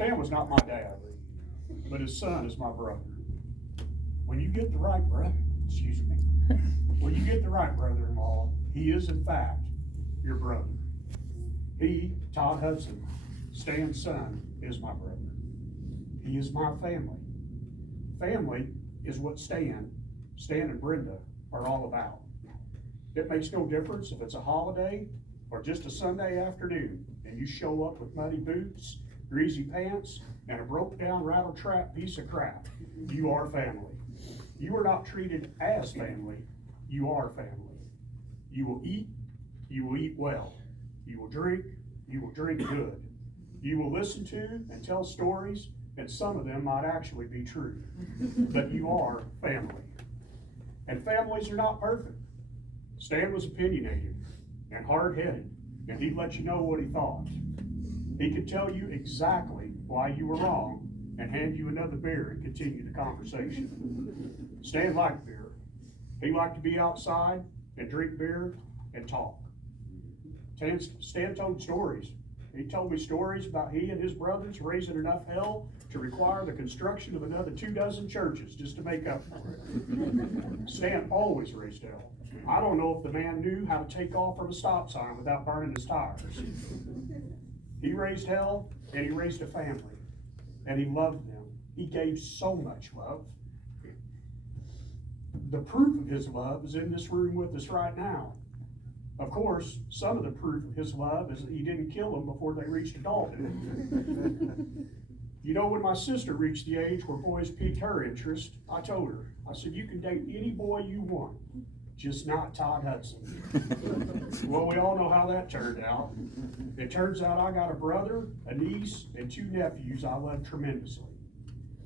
Stan was not my dad, but his son is my brother. When you get the right brother, when you get the right brother-in-law, he is in fact your brother. He, Todd Hudson, Stan's son, is my brother. He is my family. Family is what Stan and Brenda are all about. It makes no difference if it's a holiday or just a Sunday afternoon and you show up with muddy boots, greasy pants, and a broke down rattle trap piece of crap. You are family. You are not treated as family, you are family. You will eat well. You will drink good. You will listen to and tell stories, and some of them might actually be true. But you are family. And families are not perfect. Stan was opinionated and hard-headed, and he'd let you know what he thought. He could tell you exactly why you were wrong and hand you another beer and continue the conversation. Stan liked beer. He liked to be outside and drink beer and talk. Stan told stories. He told me stories about he and his brothers raising enough hell to require the construction of another 24 churches just to make up for it. Stan always raised hell. I don't know if the man knew how to take off from a stop sign without burning his tires. He raised hell, and he raised a family, and he loved them. He gave so much love. The proof of his love is in this room with us right now. Of course, some of the proof of his love is that he didn't kill them before they reached adulthood. You know, when my sister reached the age where boys piqued her interest, I told her, I said, you can date any boy you want, just not Todd Hudson. Well, we all know how that turned out. It turns out I got a brother, a niece, and 2 nephews I love tremendously.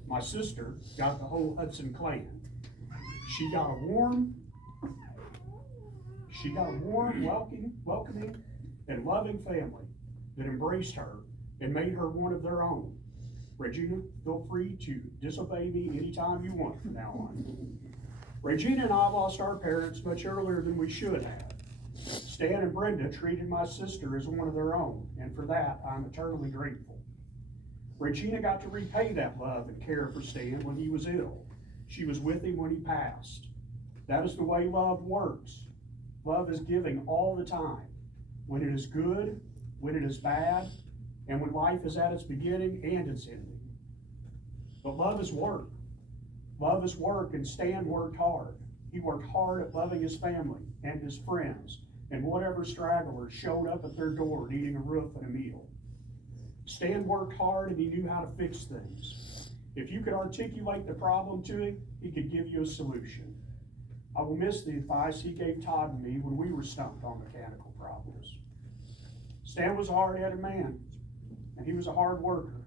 My sister got the whole Hudson clan. She got a warm, welcoming, and loving family that embraced her and made her one of their own. Regina, feel free to disobey me anytime you want from now on. Regina and I lost our parents much earlier than we should have. Stan and Brenda treated my sister as one of their own, and for that, I'm eternally grateful. Regina got to repay that love and care for Stan when he was ill. She was with him when he passed. That is the way love works. Love is giving all the time, when it is good, when it is bad, and when life is at its beginning and its ending. But love is work. Love is work, and Stan worked hard. He worked hard at loving his family and his friends and whatever stragglers showed up at their door needing a roof and a meal. Stan worked hard, and he knew how to fix things. If you could articulate the problem to him, he could give you a solution. I will miss the advice he gave Todd and me when we were stumped on mechanical problems. Stan was a hard-headed man, and he was a hard worker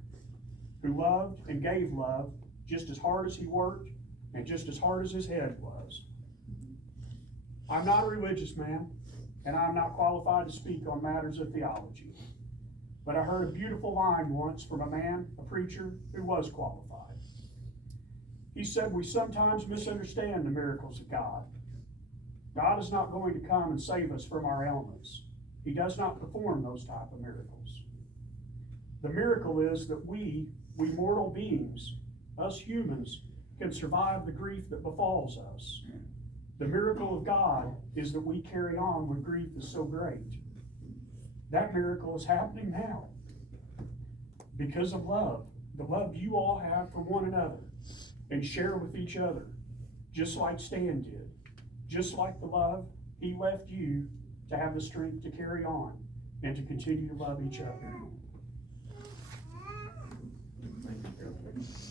who loved and gave love just as hard as he worked and just as hard as his head was. I'm not a religious man, and I'm not qualified to speak on matters of theology. But I heard a beautiful line once from a man, a preacher, who was qualified. He said, we sometimes misunderstand the miracles of God. God is not going to come and save us from our ailments. He does not perform those type of miracles. The miracle is that we mortal beings, us humans, can survive the grief that befalls us. The miracle of God is that we carry on when grief is so great. That miracle is happening now because of love, the love you all have for one another and share with each other, just like Stan did, just like the love he left you to have the strength to carry on and to continue to love each other. Thank you.